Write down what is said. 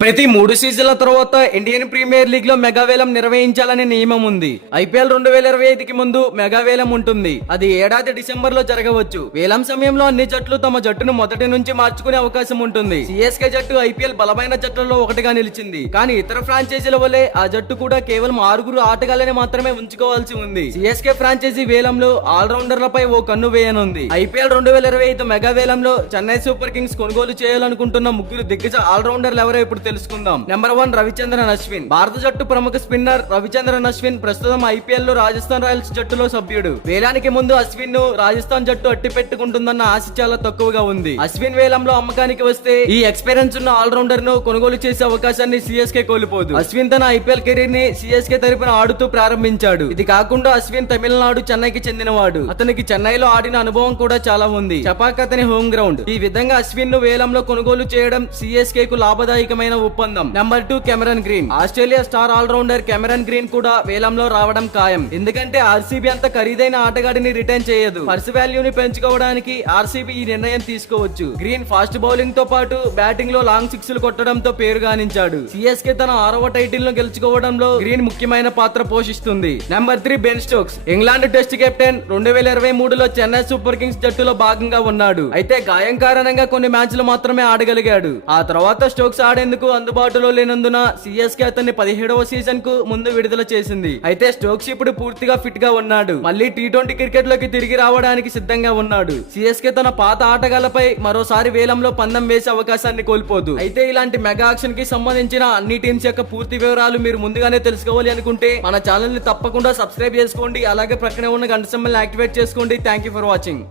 ప్రతి 3 సీజన్ల తర్వాత Indian premier league లో మెగా వేలం నిర్వహించాలనే నియమం ఉంది. ఐపీఎల్ 2025కి ముందు మెగా వేలం ఉంటుంది. అది ఏడాది డిసెంబర్ లో జరగవచ్చు. వేలం సమయంలో అన్ని జట్లు తమ జట్టును మొదటి నుంచి మార్చుకునే అవకాశం ఉంటుంది. సిఎస్కే జట్టు ఐపీఎల్ బలమైన జట్లలో ఒకటిగా నిలిచింది. కానీ ఇతర ఫ్రాంచైజీల వల్లే ఆ జట్టు కూడా కేవలం 6 ఆటగాళ్లని మాత్రమే ఉంచుకోవాల్సి ఉంది. సిఎస్కే ఫ్రాంచైజీ వేలంలో ఆల్రౌండర్లపై ఓ కన్ను వేయనుంది. ఐపీఎల్ 2025 మెగా వేలంలో చెన్నై సూపర్ కింగ్స్ కొనుగోలు చేయాలనుకుంటున్న 3 దిగ్గజ ఆల్రౌండర్లు ఎవరో ఇప్పుడు తెలుసుకుందాం. నెంబర్ 1 రవిచంద్రన్ అశ్విన్. భారత జట్టు ప్రముఖ స్పిన్నర్ రవిచంద్రన్ అశ్విన్ ప్రస్తుతం ఐపీఎల్ లో రాజస్థాన్ రాయల్స్ జట్టులో సభ్యుడు. వేలానికి ముందు అశ్విన్ ను రాజస్థాన్ జట్టు అట్టి పెట్టుకుంటుందన్న ఆశ చాలా తక్కువగా ఉంది. అశ్విన్ వేలంలో అమ్మకానికి వస్తే ఈ ఎక్స్పీరియన్స్ ఉన్న ఆల్రౌండర్ ను కొనుగోలు చేసే అవకాశాన్ని సిఎస్కే కోల్పోదు. అశ్విన్ తన ఐపీఎల్ కెరీర్ ని సిఎస్కే తరపున ఆడుతూ ప్రారంభించాడు. ఇది కాకుండా అశ్విన్ తమిళనాడు చెన్నైకి చెందినవాడు. అతనికి చెన్నైలో ఆడిన అనుభవం కూడా చాలా ఉంది. చపాక్ అతని హోమ్ గ్రౌండ్. ఈ విధంగా అశ్విన్ ను వేలంలో కొనుగోలు చేయడం సిఎస్కే కు లాభదాయకమైన ఒప్పందం. Number 2 Cameron Green. Australia star allrounder Cameron Green కూడా వేలంలో రావడం ఖాయం. ఎందుకంటే ఆర్సీబీ అంత ఖరీదైన ఆటగాడిని రిటైన్ చేయదు. పర్స్ వాల్యూని పెంచుకోవడానికి ఆర్సీబీ ఈ నిర్ణయం తీసుకోవచ్చు. గ్రీన్ ఫాస్ట్ బౌలింగ్ తో పాటు బ్యాటింగ్ లో లాంగ్ సిక్స్లు కొట్టడంతో పేరుగానించాడు. సిఎస్కే తన 6వ టైటిల్ ను గెలుచుకోవడంలో గ్రీన్ ముఖ్యమైన పాత్ర పోషిస్తుంది. Number 3 Ben Stokes. England test captain. 2023లో చెన్నై సూపర్ కింగ్స్ జట్టులో భాగంగా ఉన్నాడు. అయితే గాయం కారణంగా కొన్ని మ్యాచ్లు మాత్రమే ఆడగలిగాడు. ఆ తర్వాత స్టోక్స్ ఆడేందుకు అందుబాటులో లేనందున సిఎస్కే అతన్ని 17వ సీజన్ కు ముందు విడుదల చేసింది. అయితే స్టోక్స్ ఇప్పుడు పూర్తిగా ఫిట్ గా ఉన్నాడు. మళ్ళీ టీ20 క్రికెట్ లోకి తిరిగి రావడానికి సిద్ధంగా ఉన్నాడు. సిఎస్కే తన పాత ఆటగాళ్లపై మరోసారి వేలంలో పందెం వేసే అవకాశాన్ని కోల్పోదు. అయితే ఇలాంటి మెగా యాక్షన్ కి సంబంధించిన అన్ని టీమ్స్ యొక్క పూర్తి వివరాలు మీరు ముందుగానే తెలుసుకోవాలి అనుకుంటే మన ఛానల్ ని తప్పకుండా సబ్స్క్రైబ్ చేసుకోండి. అలాగే ప్రక్కనే ఉన్న గంట సింబల్ యాక్టివేట్ చేసుకోండి. Thank you for watching.